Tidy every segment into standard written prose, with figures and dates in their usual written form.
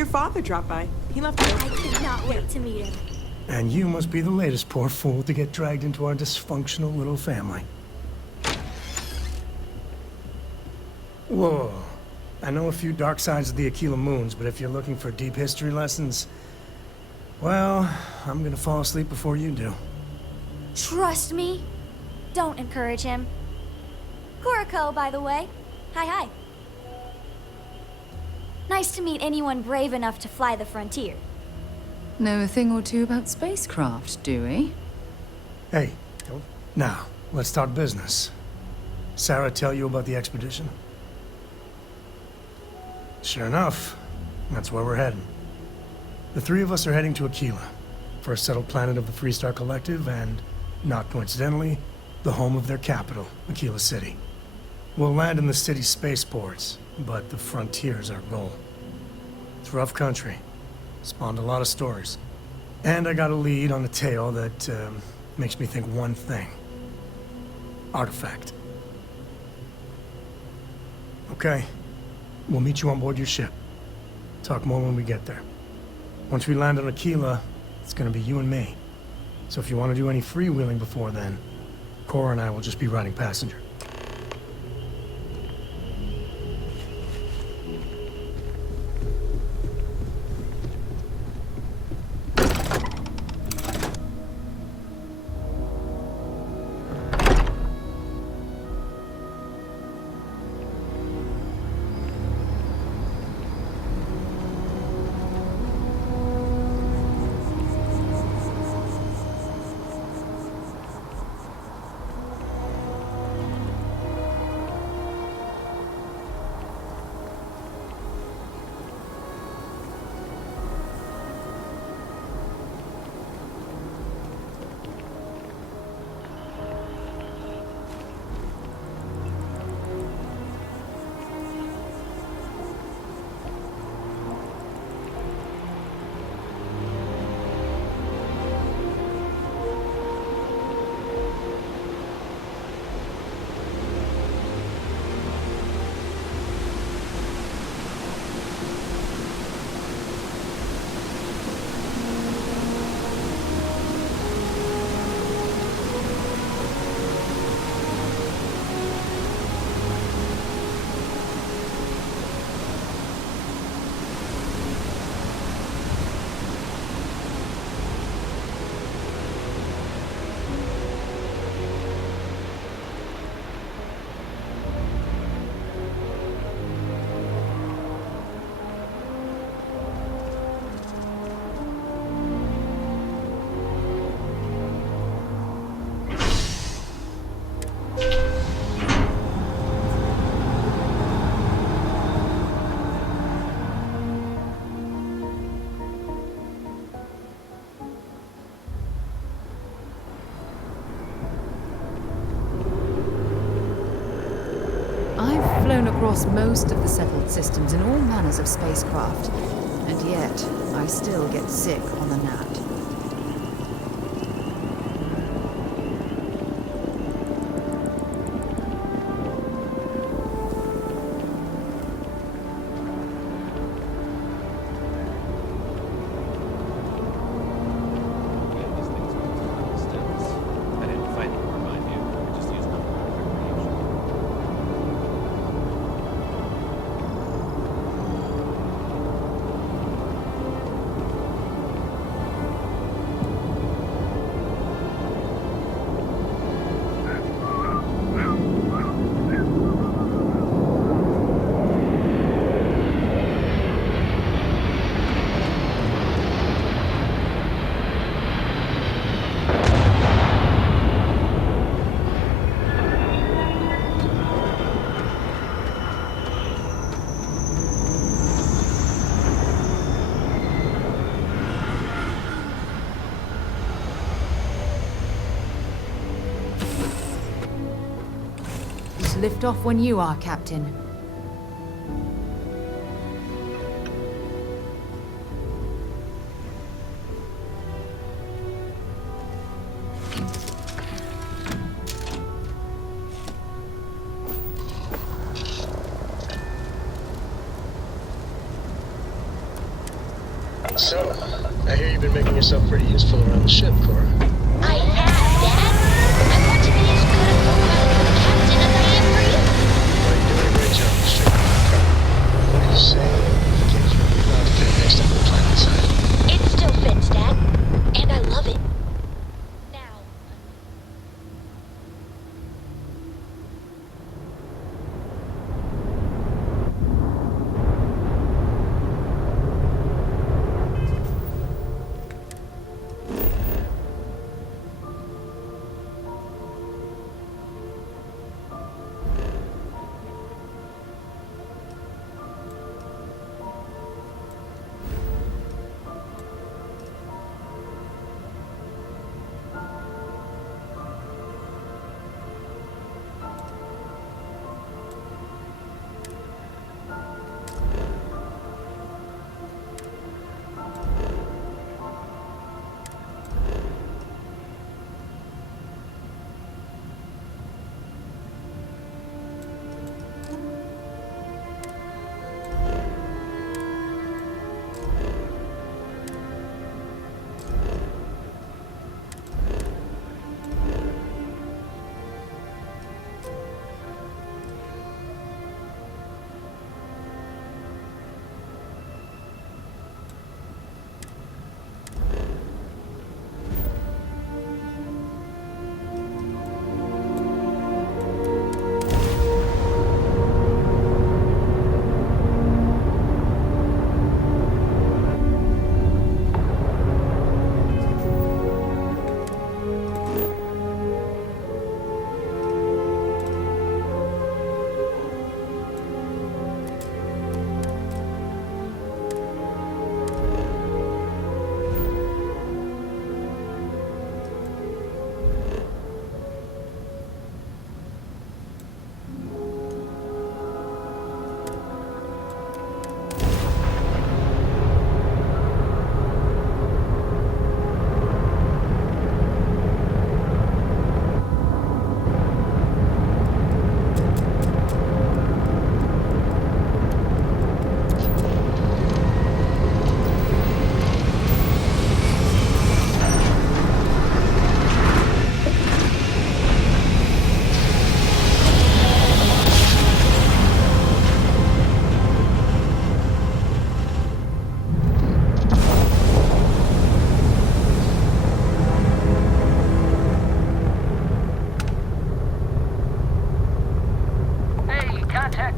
Your father dropped by. He left a I could not wait to meet him. And you must be the latest poor fool to get dragged into our dysfunctional little family. Whoa. I know a few dark sides of the Akila Moons, but if you're looking for deep history lessons, well, I'm gonna fall asleep before you do. Trust me. Don't encourage him. Coe, by the way. Hi. Nice to meet anyone brave enough to fly the frontier. Know a thing or two about spacecraft, do we? Hey, now, let's talk business. Sarah tell you about the expedition? Sure enough, that's where we're heading. The three of us are heading to Akila, first settled planet of the Freestar Collective and, not coincidentally, the home of their capital, Akila City. We'll land in the city's spaceports, but the frontier's our goal. It's rough country. Spawned a lot of stories. And I got a lead on a tale that makes me think one thing. Artifact. Okay. We'll meet you on board your ship. Talk more when we get there. Once we land on Akila, it's gonna be you and me. So if you want to do any freewheeling before then, Cora and I will just be riding passenger. Flown across most of the settled systems in all manners of spacecraft, and yet I still get sick on the gnat. Lift off when you are, Captain. you've been making yourself pretty useful around the ship, Cora. I have, Dad. I want to be as good a co-pilot for the captain as I am for you. Well, you're doing a great job, Mr. What do you say we get you a new outfit next time the planet side? It still fits, Dad. And I love it. Now.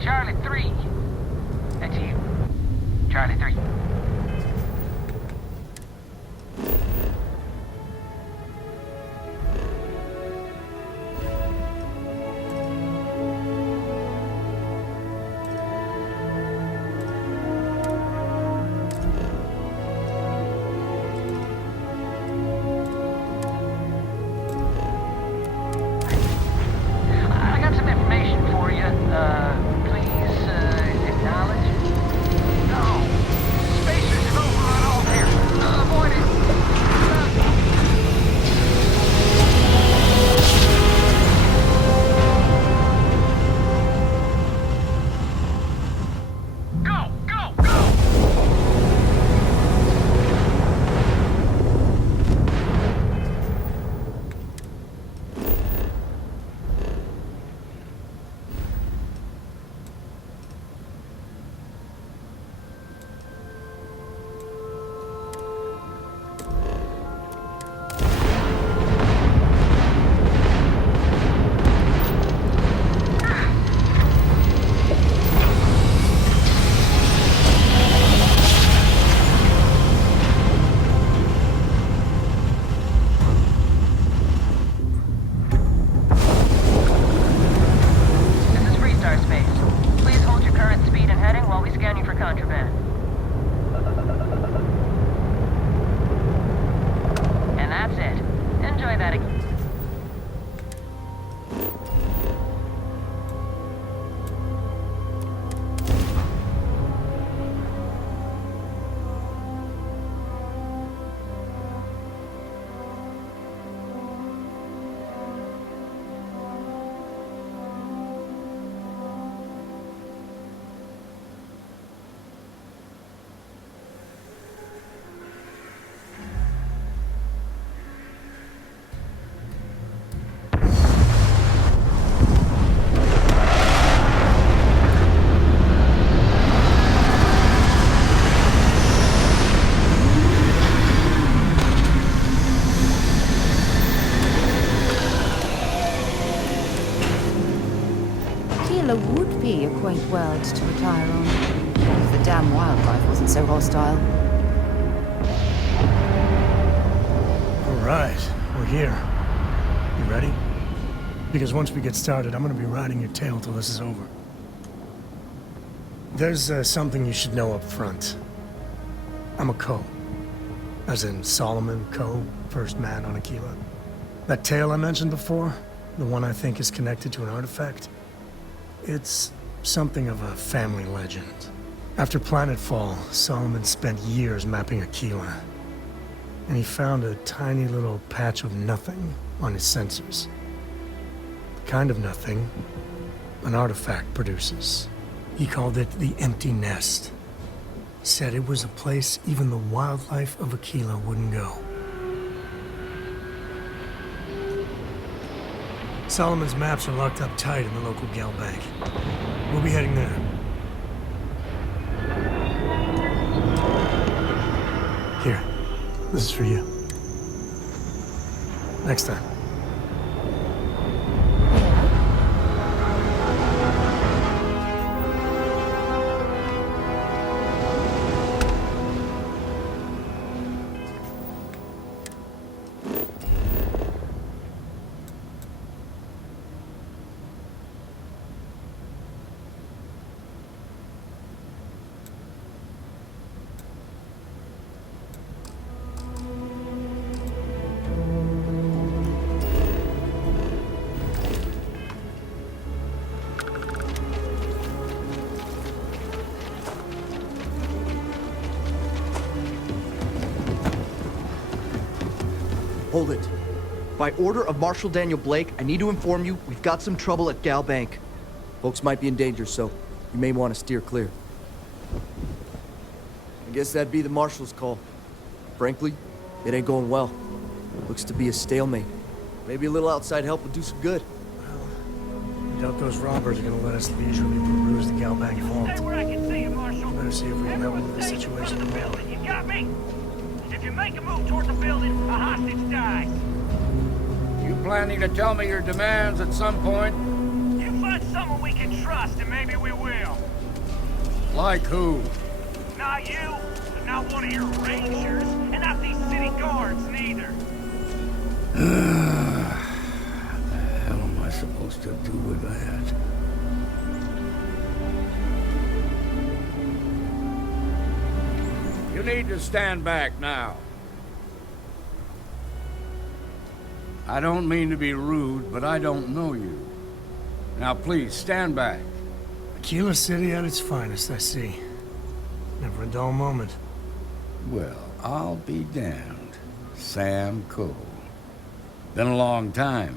Charlie 3. That's you. Charlie 3. I got some information for you. Please, acknowledge. No. Spacers is over on Altair. Avoid it. Go, go, go! be a quaint world to retire on. If the damn wildlife wasn't so hostile. All right, we're here. You ready? Because once we get started, I'm gonna be riding your tail till this is over. There's something you should know up front. I'm a Coe. As in Solomon Coe, first man on Akila. That tale I mentioned before, the one I think is connected to an artifact, it's something of a family legend. After Planetfall, Solomon spent years mapping Akila, and he found a tiny little patch of nothing on his sensors. The kind of nothing an artifact produces. He called it the Empty Nest. Said it was a place even the wildlife of Akila wouldn't go. Solomon's maps are locked up tight in the local GalBank. We'll be heading there. Here, this is for you. Next time. Hold it. By order of Marshal Daniel Blake, I need to inform you we've got some trouble at GalBank. Folks might be in danger, so you may want to steer clear. I guess that'd be the Marshal's call. Frankly, it ain't going well. Looks to be a stalemate. Maybe a little outside help would do some good. I doubt those robbers are gonna let us leisurely peruse the GalBank vault. Stay where I can see you, Marshal. Better see if we can help with this Stay situation. close to the building. You got me? If you make a move toward the building, a hostage dies. You planning to tell me your demands at some point? You find someone we can trust, and maybe we will. Like who? Not you, not one of your rangers, and not these city guards, neither. The hell am I supposed to do with that? You need to stand back now. I don't mean to be rude, but I don't know you. Now please, stand back. Akila City at its finest, I see. Never a dull moment. Well, I'll be damned. Sam Coe. Been a long time.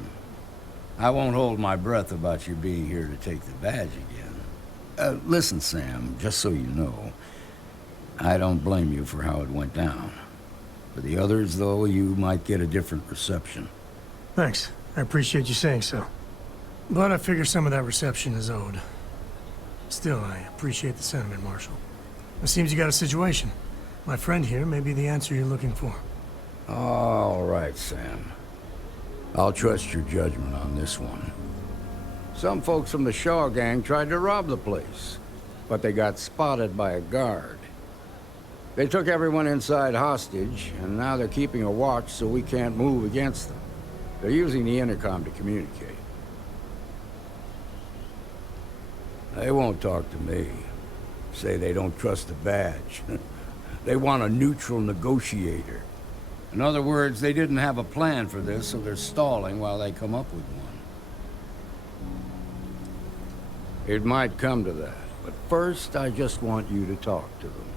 I won't hold my breath about you being here to take the badge again. Listen, Sam, just so you know, I don't blame you for how it went down. For the others, though, you might get a different reception. Thanks. I appreciate you saying so. But I figure some of that reception is owed. Still, I appreciate the sentiment, Marshal. It seems you got a situation. My friend here may be the answer you're looking for. All right, Sam. I'll trust your judgment on this one. Some folks from the Shaw gang tried to rob the place, but they got spotted by a guard. They took everyone inside hostage, and now they're keeping a watch so we can't move against them. They're using the intercom to communicate. They won't talk to me. Say they don't trust the badge. They want a neutral negotiator. In other words, they didn't have a plan for this, so they're stalling while they come up with one. It might come to that, but first I just want you to talk to them.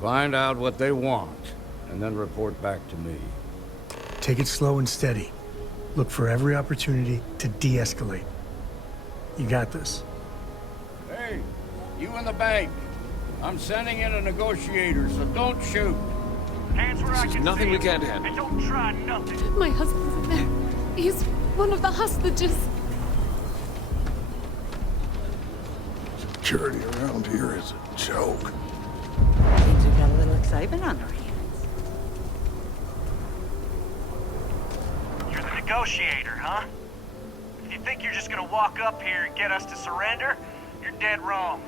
Find out what they want, and then report back to me. Take it slow and steady. Look for every opportunity to de-escalate. You got this. Hey, you in the bank. I'm sending in a negotiator, so don't shoot. Hands where I can nothing see we him, can't handle. and don't try nothing. My husband's in there. He's one of the hostages. Security around here is a joke. Seems we've got a little excitement on our hands. You're the negotiator, huh? If you think you're just gonna walk up here and get us to surrender, You're dead wrong.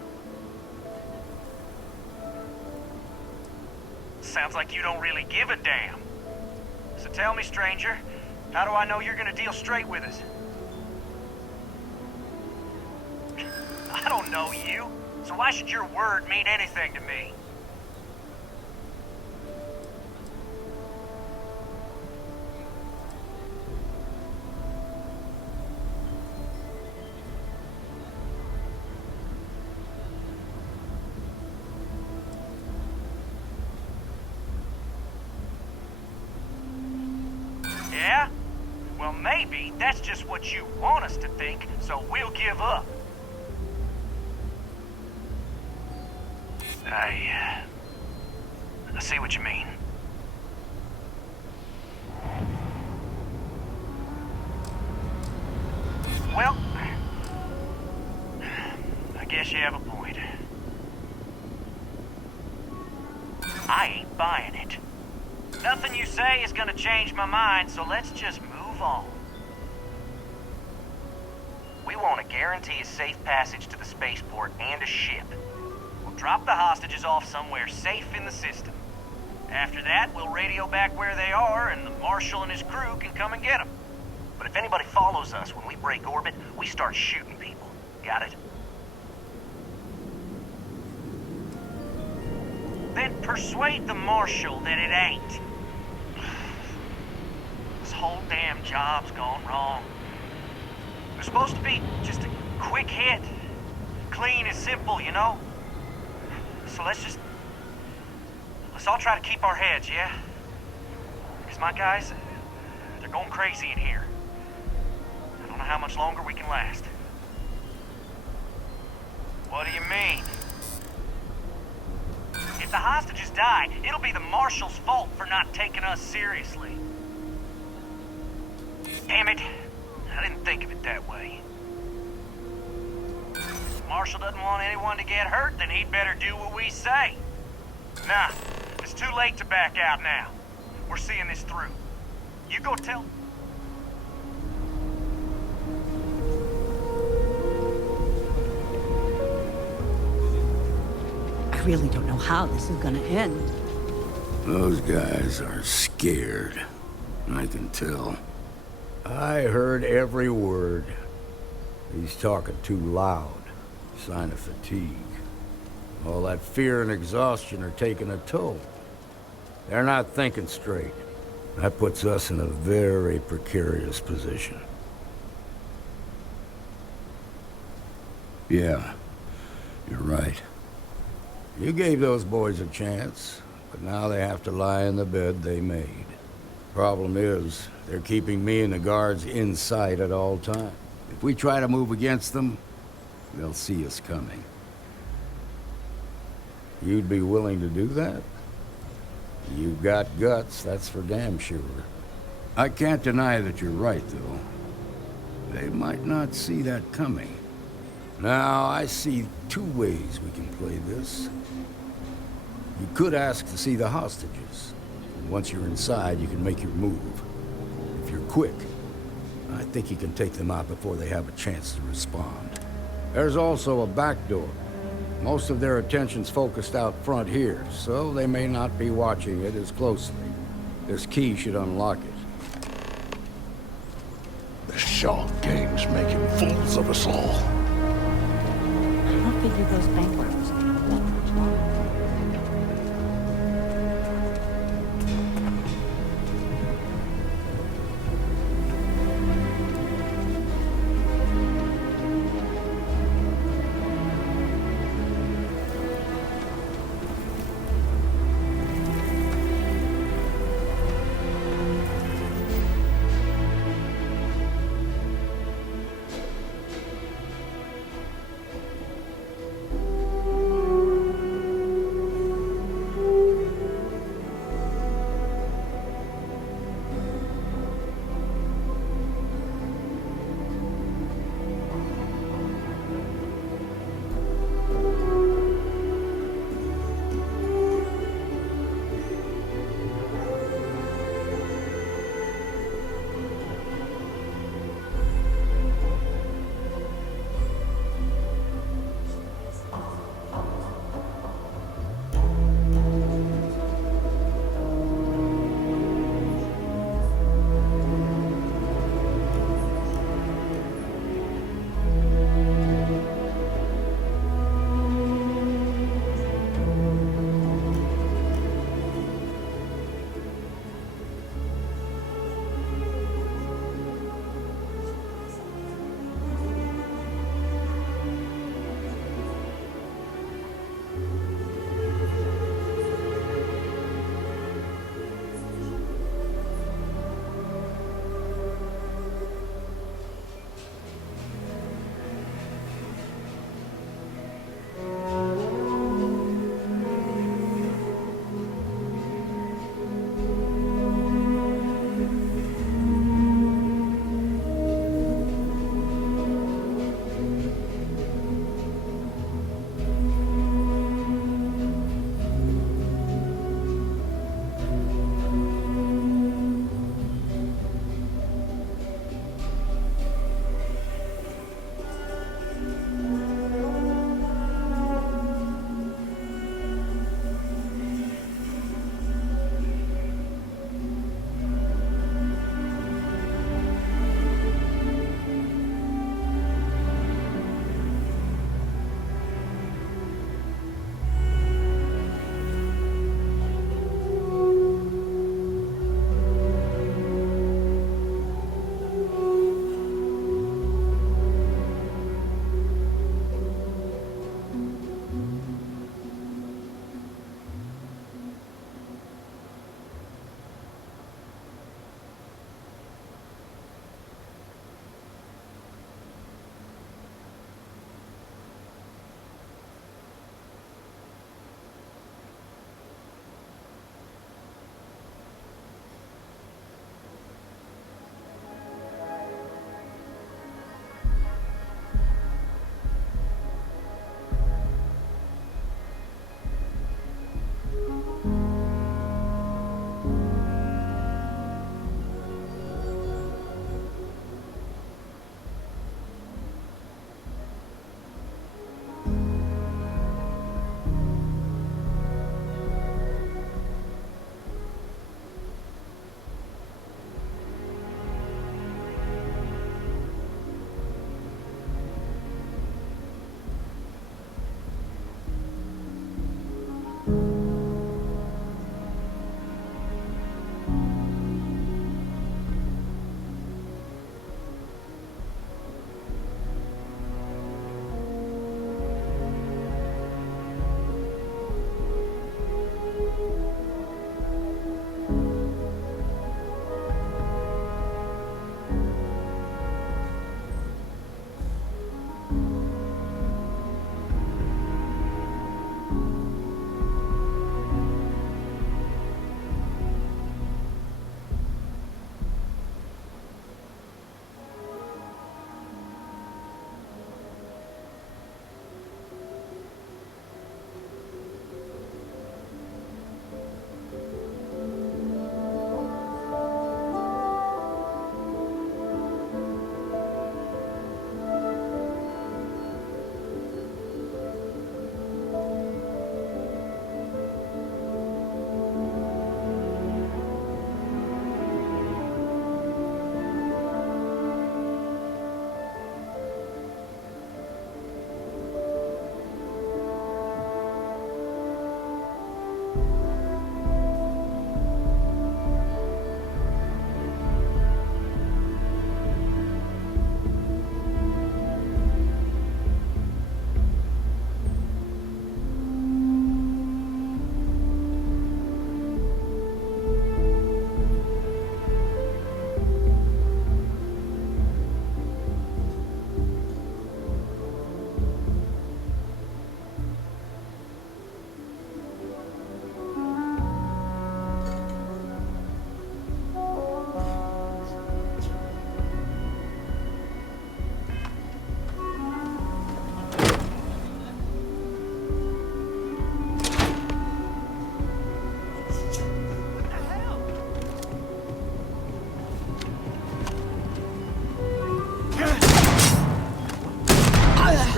Sounds like you don't really give a damn. So tell me, stranger, how do I know you're gonna deal straight with us? I don't know you, so why should your word mean anything to me? Yeah? Well, maybe that's just what you want us to think, so we'll give up. I see what you mean. Well, I guess you have a point. I ain't buying it. Nothing you say is gonna change my mind, so let's just move on. We want to guarantee a safe passage to the spaceport and a ship. We'll drop the hostages off somewhere safe in the system. After that, we'll radio back where they are, and the Marshal and his crew can come and get them. But if anybody follows us when we break orbit, we start shooting people. Got it? Then persuade the Marshal that it ain't. This whole damn job's gone wrong. It was supposed to be just a quick hit. Clean and simple, you know? So let's all try to keep our heads, yeah? Because my guys, they're going crazy in here. I don't know how much longer we can last. What do you mean? If the hostages die, it'll be the Marshal's fault for not taking us seriously. Damn it. I didn't think of it that way. If the Marshal doesn't want anyone to get hurt, then he'd better do what we say. Nah, it's too late to back out now. We're seeing this through. You go tell... I really don't know how this is gonna end. Those guys are scared. I can tell. I heard every word. He's talking too loud. Sign of fatigue. All that fear and exhaustion are taking a toll. They're not thinking straight. That puts us in a very precarious position. Yeah, you're right. You gave those boys a chance, but now they have to lie in the bed they made. Problem is, they're keeping me and the guards in sight at all times. If we try to move against them, they'll see us coming. You'd be willing to do that? You've got guts, that's for damn sure. I can't deny that you're right, though. They might not see that coming. Now, I see two ways we can play this. You could ask to see the hostages. Once you're inside, you can make your move. If you're quick, I think you can take them out before they have a chance to respond. There's also a back door. Most of their attention's focused out front here, so they may not be watching it as closely. This key should unlock it. The shark gang's making fools of us all. I don't figure those bank robbers are gonna hold much longer.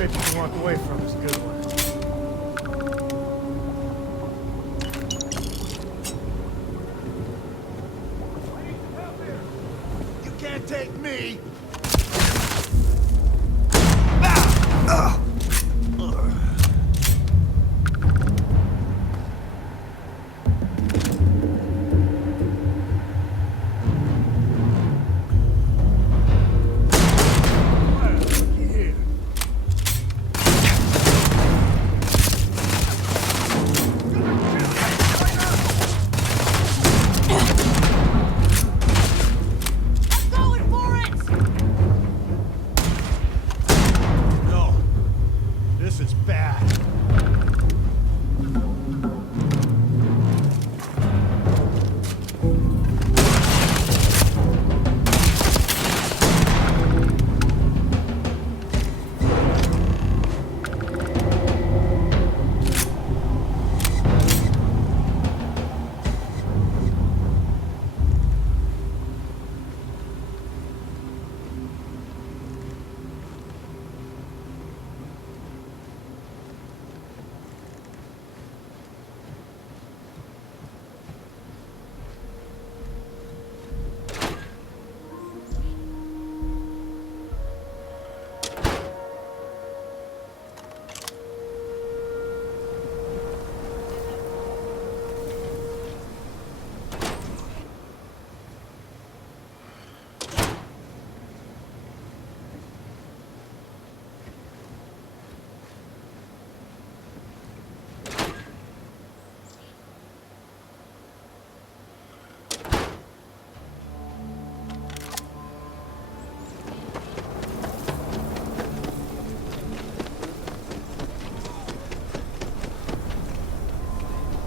safe you can walk away from is a good one. You can't take me!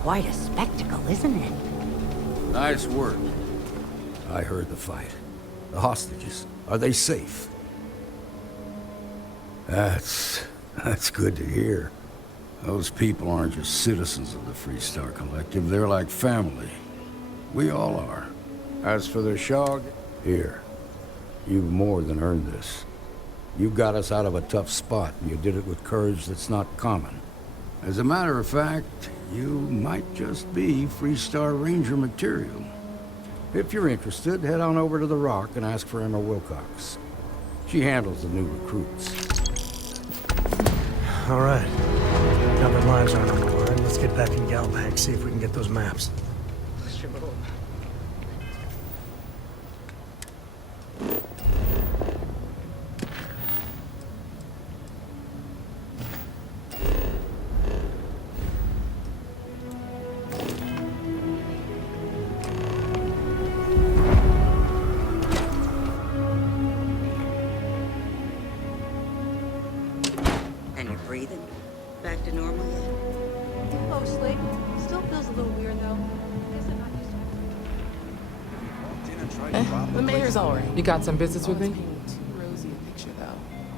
Quite a spectacle, isn't it? Nice work. I heard the fight. The hostages, are they safe? That's good to hear. Those people aren't just citizens of the Freestar Collective, they're like family. We all are. As for the Shog, here. You've more than earned this. You got us out of a tough spot, and you did it with courage that's not common. As a matter of fact, you might just be Freestar Ranger material. If you're interested, head on over to the Rock and ask for Emma Wilcox. She handles the new recruits. All right. Now that lives aren't on the line, let's get back in GalBank, see if we can get those maps. Breathing? Back to normal yet? Mostly. Still feels a little weird, though. The mayor's all right. You got some business with me?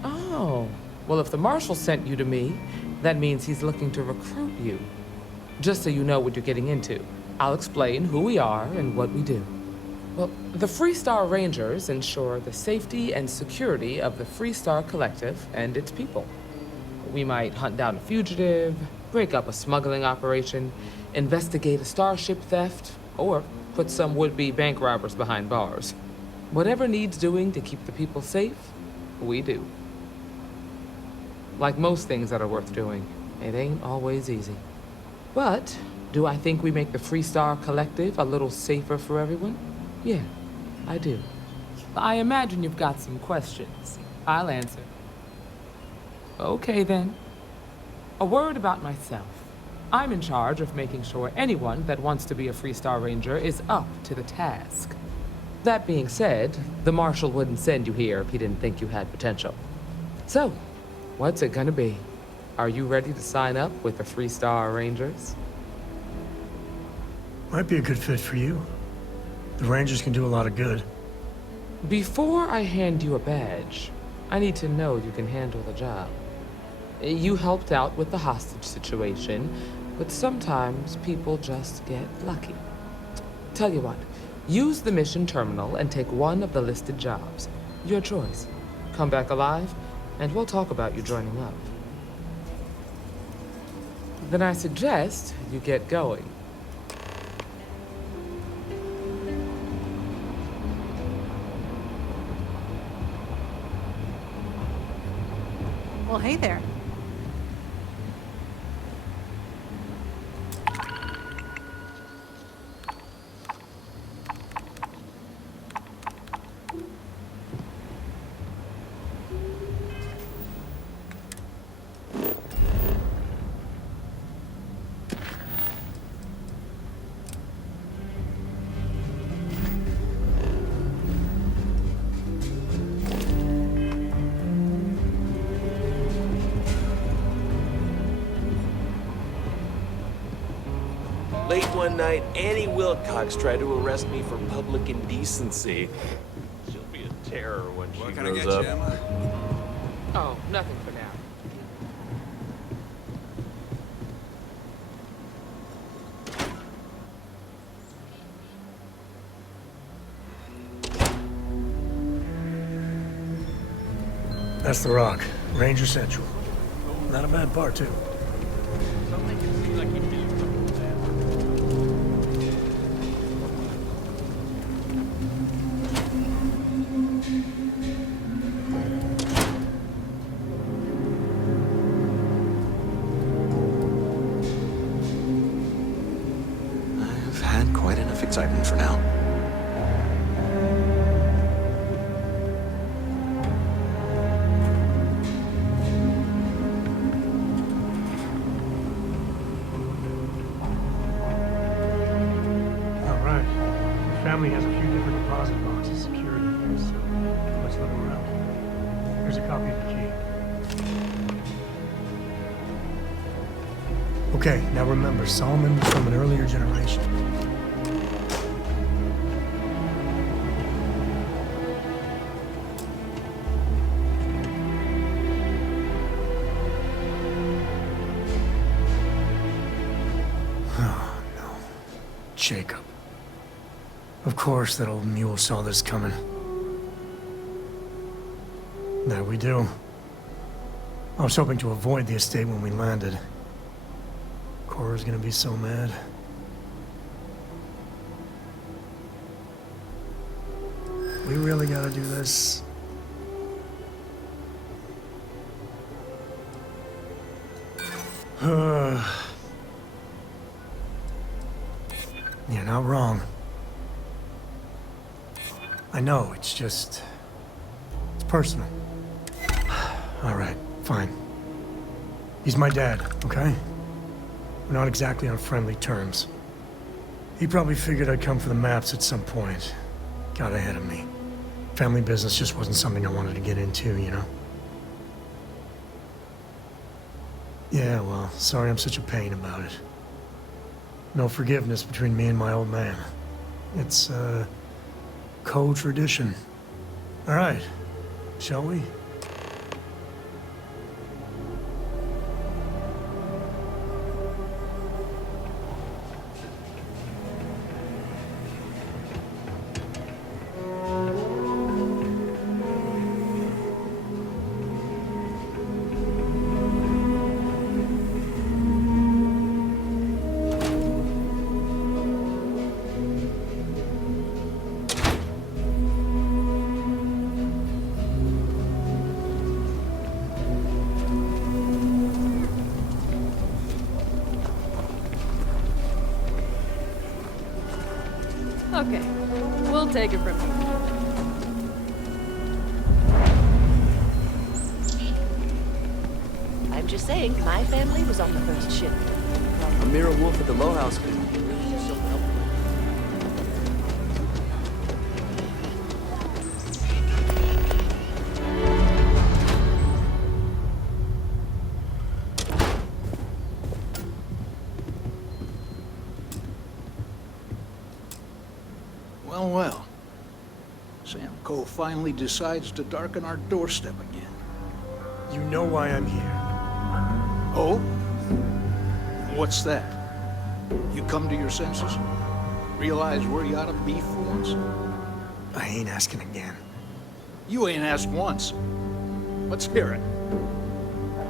Oh. Well, if the marshal sent you to me, that means he's looking to recruit you. Just so you know what you're getting into, I'll explain who we are and what we do. Well, the Freestar Rangers ensure the safety and security of the Freestar Collective and its people. We might hunt down a fugitive, break up a smuggling operation, investigate a starship theft, or put some would-be bank robbers behind bars. Whatever needs doing to keep the people safe, we do. Like most things that are worth doing, it ain't always easy. But do I think we make the Freestar Collective a little safer for everyone? Yeah, I do. I imagine you've got some questions. I'll answer. Okay, then. A word about myself. I'm in charge of making sure anyone that wants to be a Freestar Ranger is up to the task. That being said, the Marshal wouldn't send you here if he didn't think you had potential. So, what's it gonna be? Are you ready to sign up with the Freestar Rangers? Might be a good fit for you. The Rangers can do a lot of good. Before I hand you a badge, I need to know you can handle the job. You helped out with the hostage situation, but sometimes people just get lucky. Tell you what, use the mission terminal and take one of the listed jobs. Your choice. Come back alive, and we'll talk about you joining up. Then I suggest you get going. Well, hey there. Late one night, Annie Wilcox tried to arrest me for public indecency. She'll be a terror when she grows up. Oh, nothing for now. That's the Rock. Ranger Central. Not a bad part, too. I've had quite enough excitement for now. Family has a few different deposit boxes secured in here, so let's look around. Here's a copy of the key. Okay, now remember, Solomon was from an earlier generation. Oh, no. Jacob. Of course, that old mule saw this coming. There we do. I was hoping to avoid the estate when we landed. Cora's gonna be so mad. We really gotta do this. You're not wrong. I know, it's just... it's personal. All right, fine. He's my dad, okay? We're not exactly on friendly terms. He probably figured I'd come for the maps at some point. Got ahead of me. Family business just wasn't something I wanted to get into, you know? Yeah, well, sorry I'm such a pain about it. No forgiveness between me and my old man. It's, Coe tradition. All right, shall we? Okay, we'll take it from here. I'm just saying, my family was on the first ship. Amira Wolf at the Low House could really use some help. Well, well. Sam Coe finally decides to darken our doorstep again. You know why I'm here. Oh? What's that? You come to your senses? Realize where you ought to be for once? I ain't asking again. You ain't asked once. Let's hear it.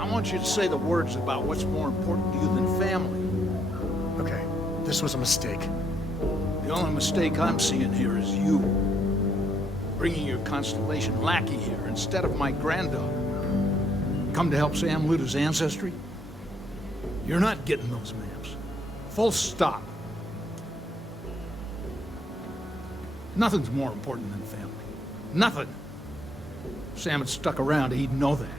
I want you to say the words about what's more important to you than family. Okay, this was a mistake. The only mistake I'm seeing here is you. Bringing your Constellation lackey here instead of my granddaughter. Come to help Sam loot his ancestry? You're not getting those maps. Full stop. Nothing's more important than family. Nothing. If Sam had stuck around, he'd know that.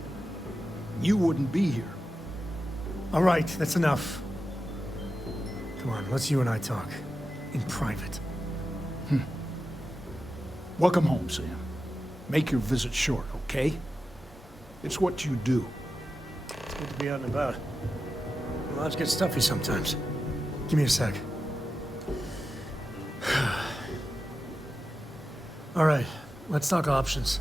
You wouldn't be here. All right, that's enough. Come on, let's you and I talk. In private. Welcome home, Sam. Make your visit short, okay? It's what you do. It's good to be out and about. The lodge gets stuffy sometimes. Give me a sec. All right, let's talk options.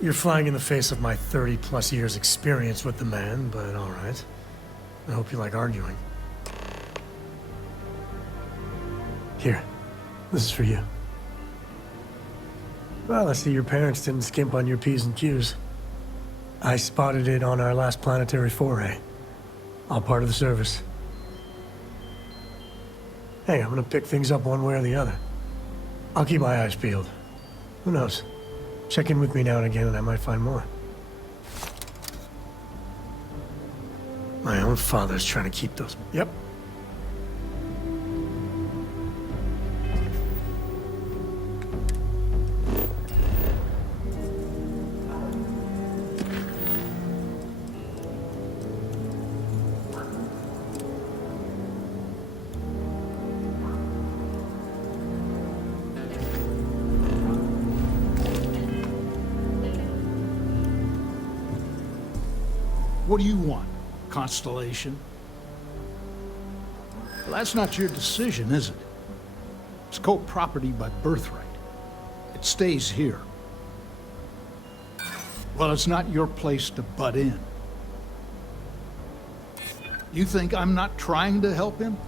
You're flying in the face of my 30-plus years experience with the man, but all right. I hope you like arguing. Here, this is for you. Well, I see your parents didn't skimp on your P's and Q's. I spotted it on our last planetary foray. All part of the service. Hey, I'm gonna pick things up one way or the other. I'll keep my eyes peeled. Who knows? Check in with me now and again and I might find more. My own father's trying to keep those... Yep. What do you want, Constellation? Well, that's not your decision, is it? It's Coe property by birthright. It stays here. Well, it's not your place to butt in. You think I'm not trying to help him?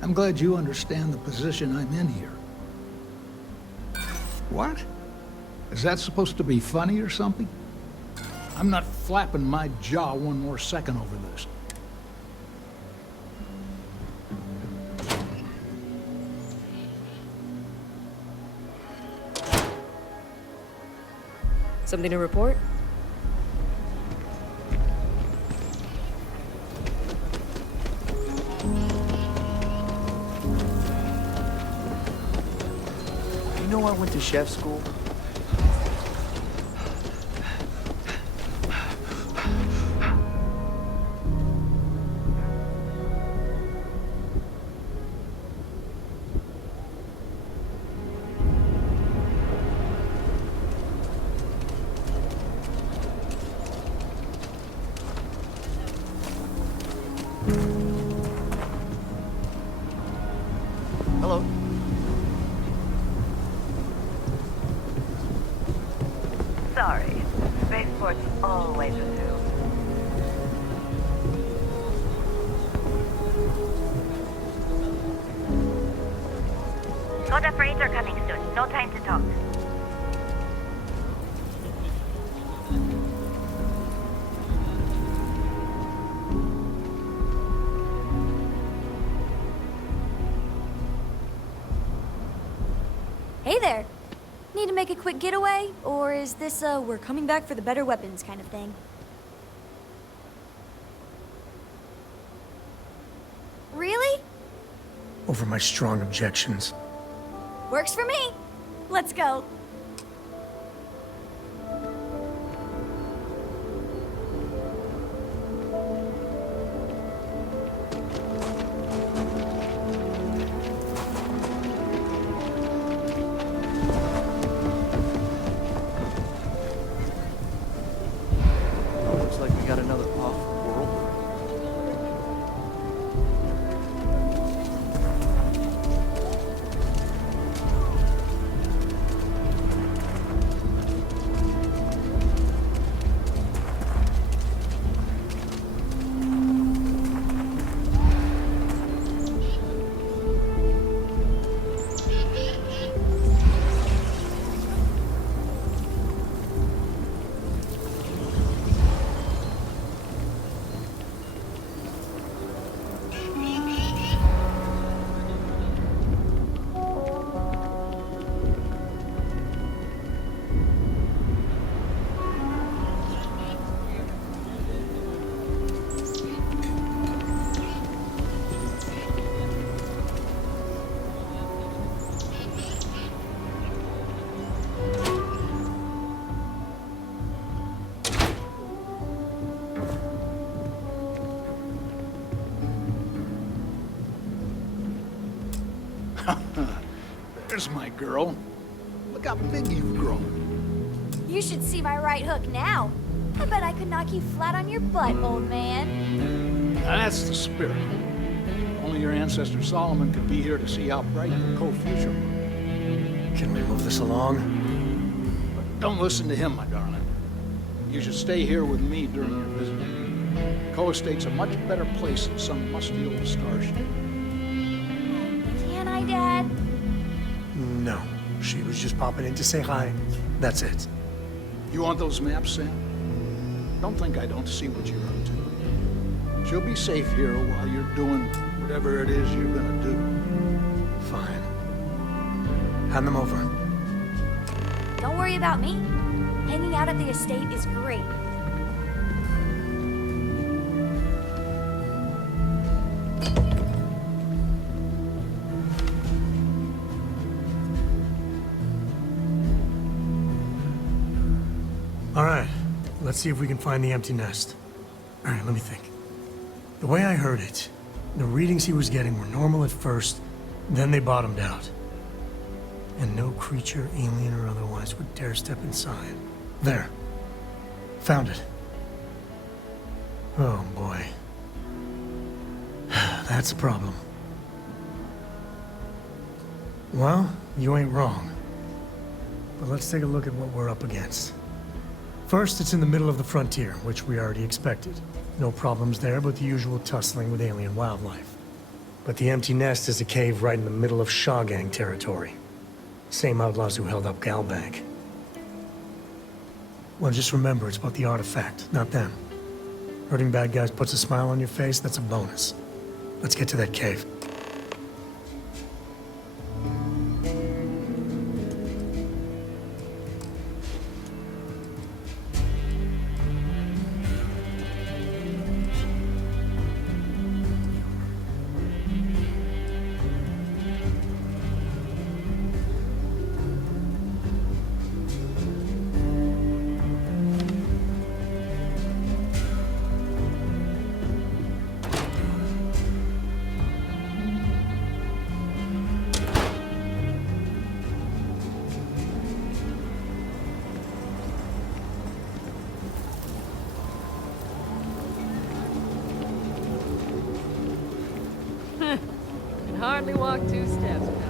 I'm glad you understand the position I'm in here. What? Is that supposed to be funny or something? I'm not flapping my jaw one more second over this. Something to report? You know I went to chef school? Hello. Sorry. Spaceport's always a zoo. Got freighter coming soon. No time to talk. Hey there. Need to make a quick getaway? Or is this a we're coming back for the better weapons kind of thing? Really? Over my strong objections. Works for me. Let's go. Looks like we got another off-world. There's my girl. Look how big you've grown. You should see my right hook now. I bet I could knock you flat on your butt, old man. That's the spirit. Only your ancestor Solomon could be here to see how bright your Coe future was. Can we move this along? But don't listen to him, my darling. You should stay here with me during your visit. Coe Estate's a much better place than some musty old starship. Can I, Dad? No. She was just popping in to say hi. That's it. You want those maps, Sam? Don't think I don't see what you're up to. She'll be safe here while you're doing whatever it is you're gonna do. Fine. Hand them over. Don't worry about me. Hanging out at the estate is great. All right, let's see if we can find the empty nest. All right, let me think. The way I heard it, the readings he was getting were normal at first, then they bottomed out. And no creature, alien or otherwise, would dare step inside. There. Found it. Oh, boy. That's a problem. Well, you ain't wrong. But let's take a look at what we're up against. First, it's in the middle of the frontier, which we already expected. No problems there, but the usual tussling with alien wildlife. But the empty nest is a cave right in the middle of Cheyenne territory. Same outlaws who held up GalBank. Well, just remember, it's about the artifact, not them. Hurting bad guys puts a smile on your face, that's a bonus. Let's get to that cave. Can hardly walk 2 steps now.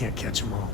Can't catch them all.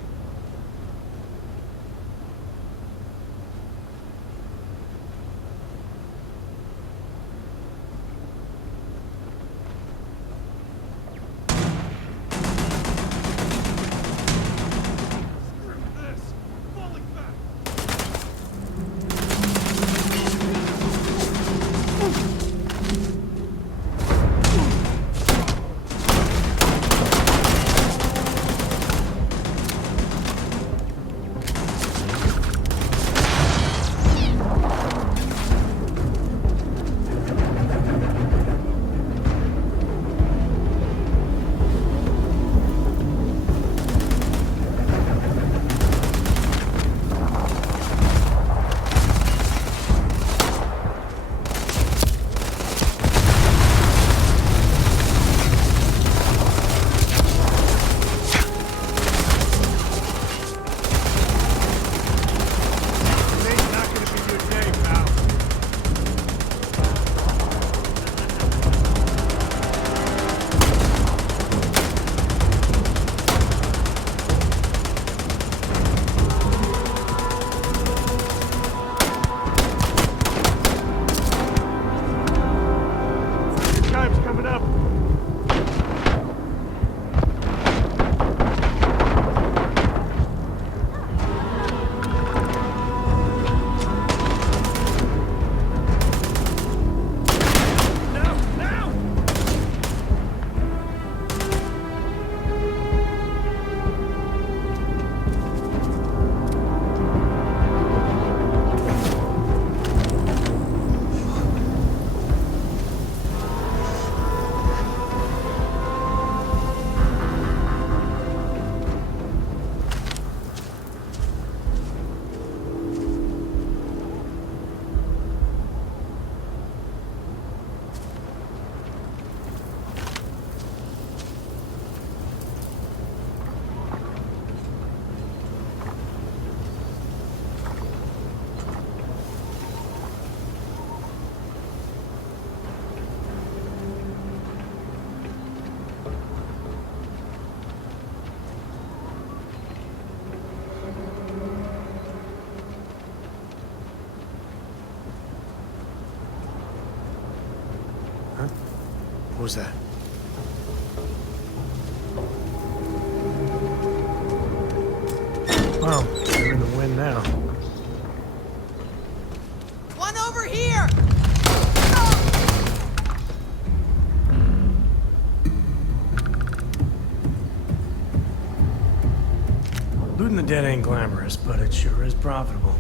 What was that? Well, they're in the wind now. One over here! Looting the dead ain't glamorous, but it sure is profitable.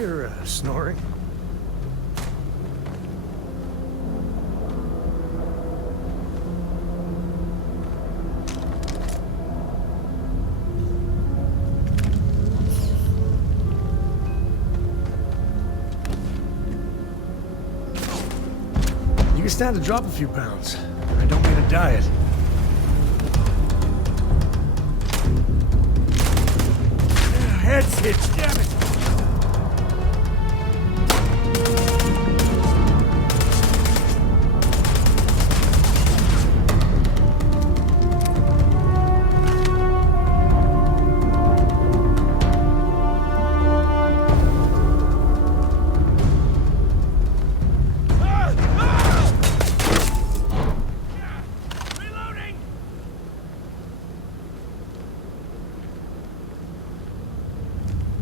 hear snoring. You can stand to drop a few pounds. I don't mean a diet. Head's hitched, damn it!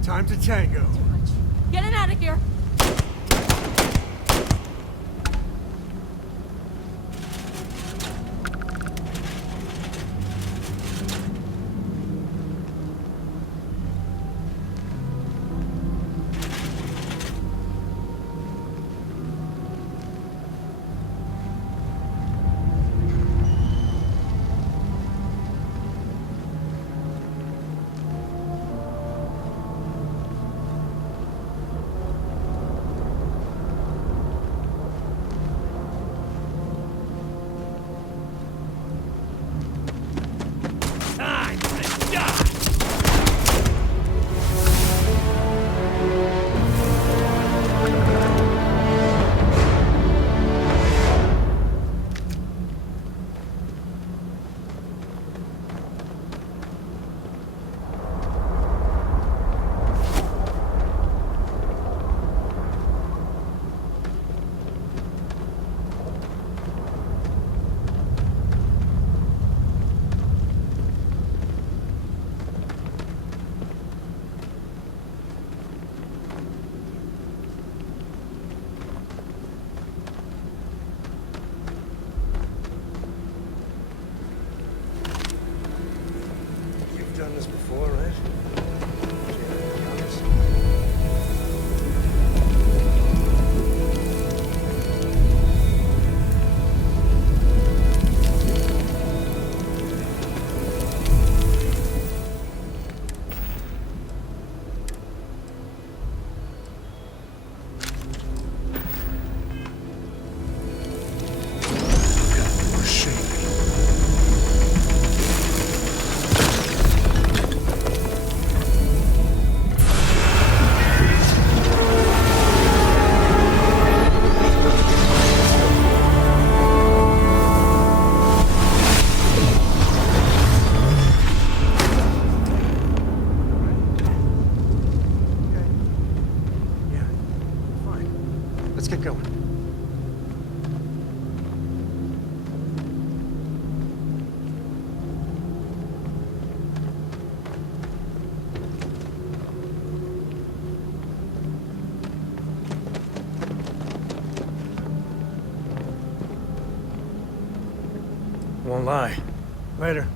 Time to tango. Getting out of here. Done this before, right? Let's get going. Won't lie. Later.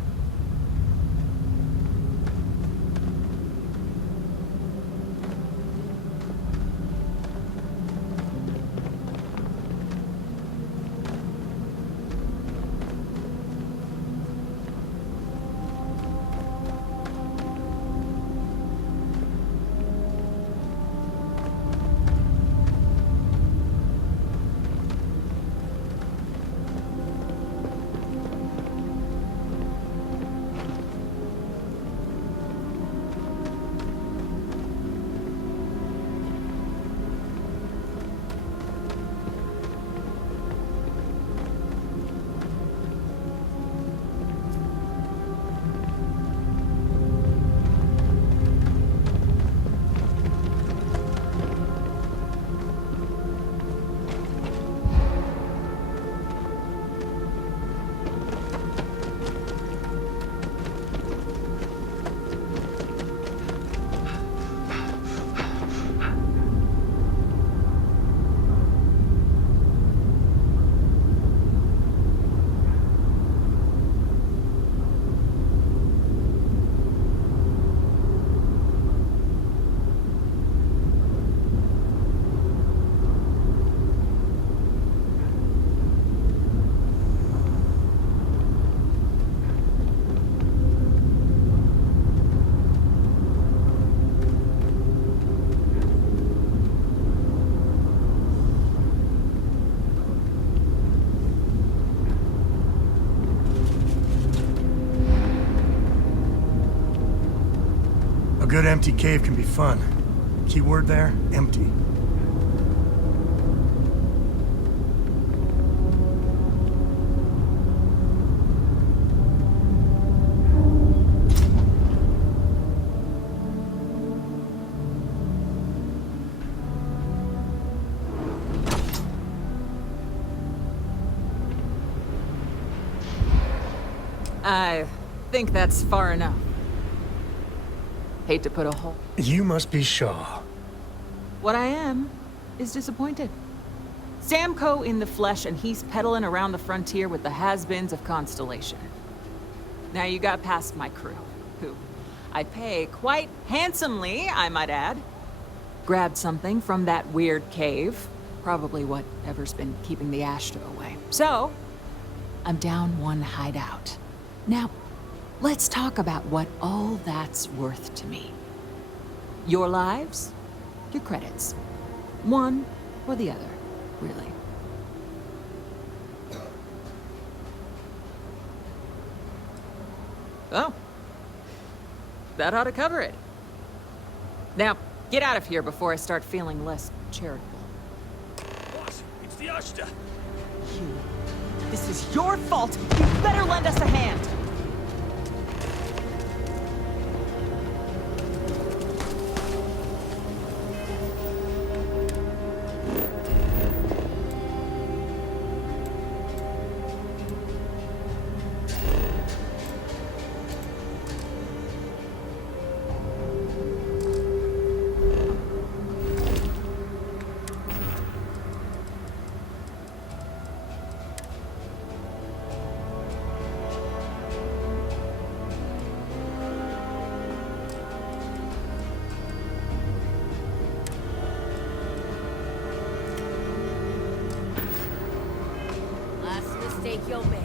good empty cave can be fun. Keyword there, empty. I think that's far enough. Hate to put a hole. You must be Shaw. What I am is disappointed. Sam Coe in the flesh, and he's peddling around the frontier with the has-beens of Constellation. Now you got past my crew, who I pay quite handsomely, I might add. Grabbed something from that weird cave. Probably whatever's been keeping the Ashta away. So, I'm down one hideout. Now, let's talk about what all that's worth to me. Your lives, your credits. One or the other, really. Oh. That ought to cover it. Now, get out of here before I start feeling less charitable. Boss, it's the Ashta. This is your fault. You better lend us a hand. Mistake you'll make.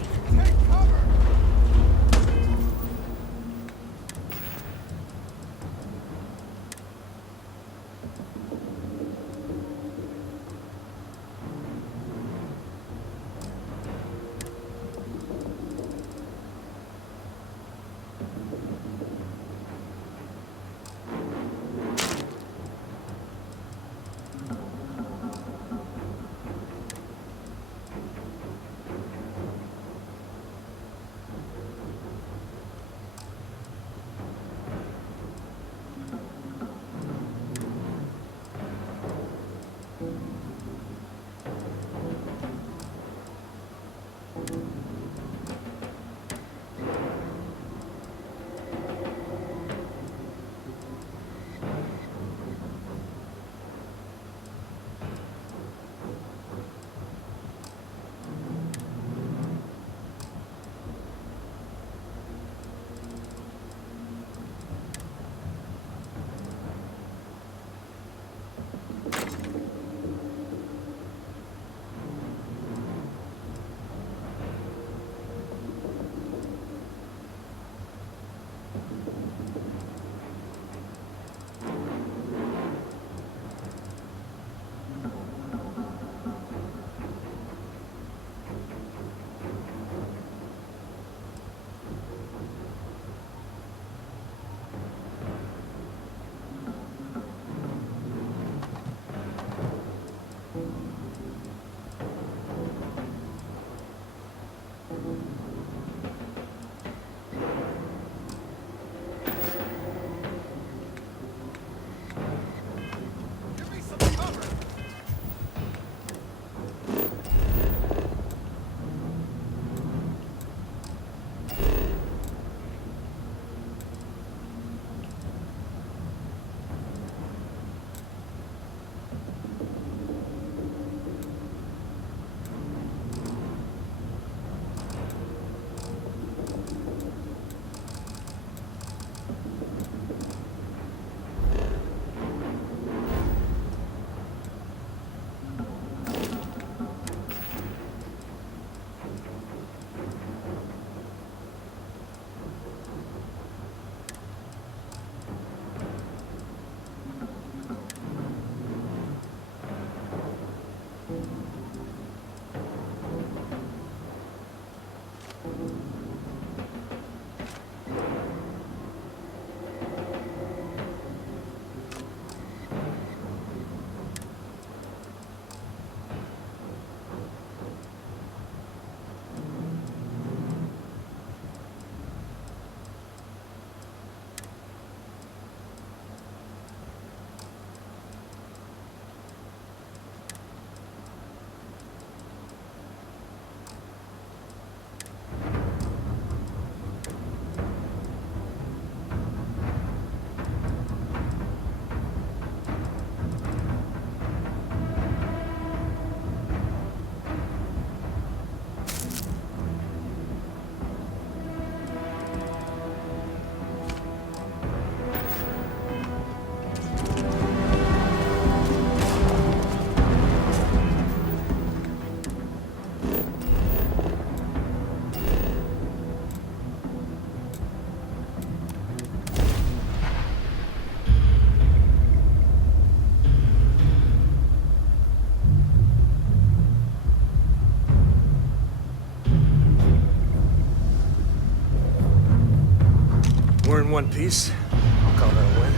in one piece. I'll call that a win.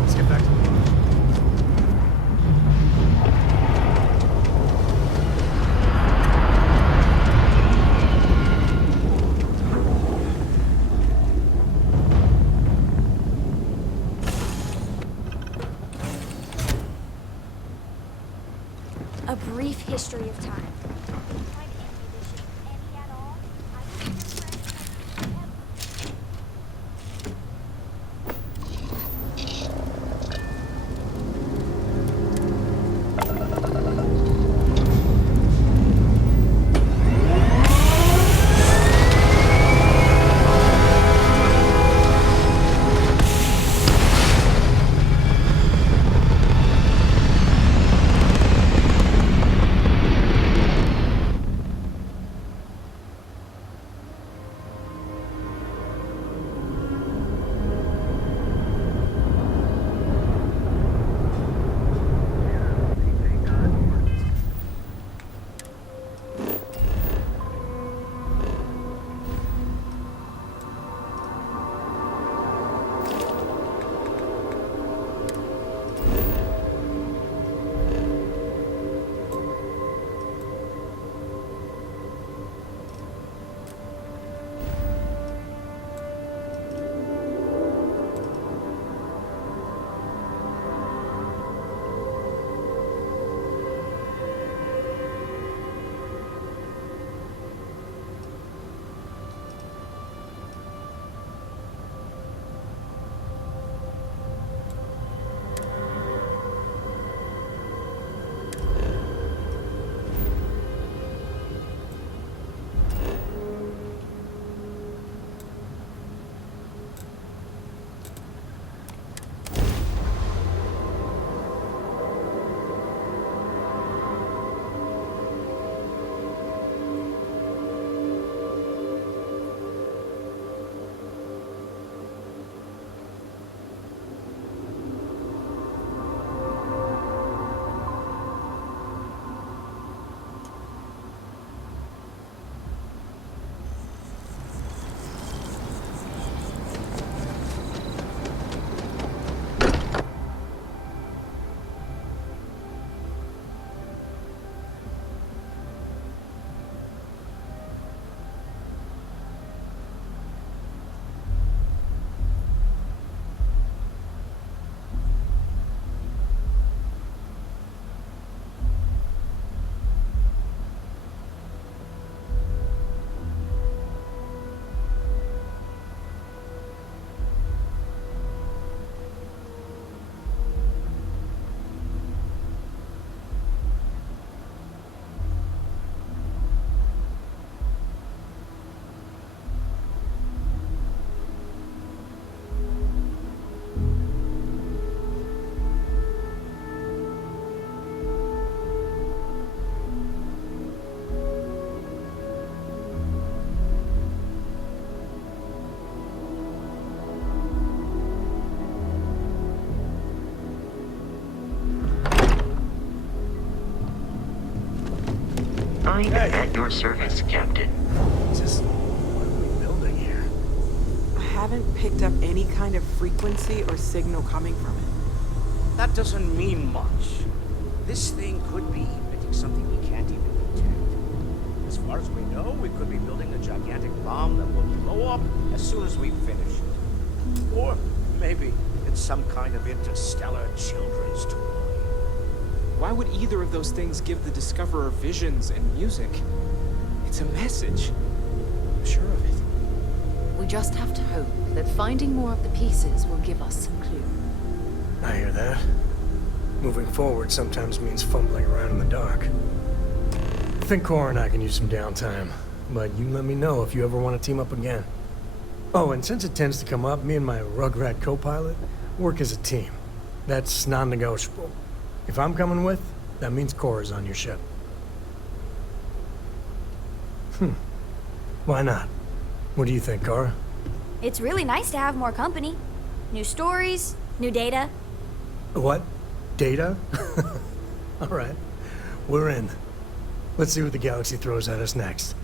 Let's get back to the... A brief history of time. I am at your service, Captain. Just what are we building here? I haven't picked up any kind of frequency or signal coming from it. That doesn't mean much. This thing could be emitting something we can't even detect. As far as we know, we could be building a gigantic bomb that will blow up as soon as we finish it. Or maybe it's some kind of interstellar children's toy. Why would either of those things give the Discoverer visions and music? It's a message. I'm sure of it. We just have to hope that finding more of the pieces will give us some clue. I hear that. Moving forward sometimes means fumbling around in the dark. I think Cora and I can use some downtime, but you let me know if you ever want to team up again. Oh, and since it tends to come up, me and my Rugrat co-pilot work as a team. That's non-negotiable. If I'm coming with, that means Cora's on your ship. Why not? What do you think, Cora? It's really nice to have more company. New stories, new data. What? Data? All right. We're in. Let's see what the galaxy throws at us next.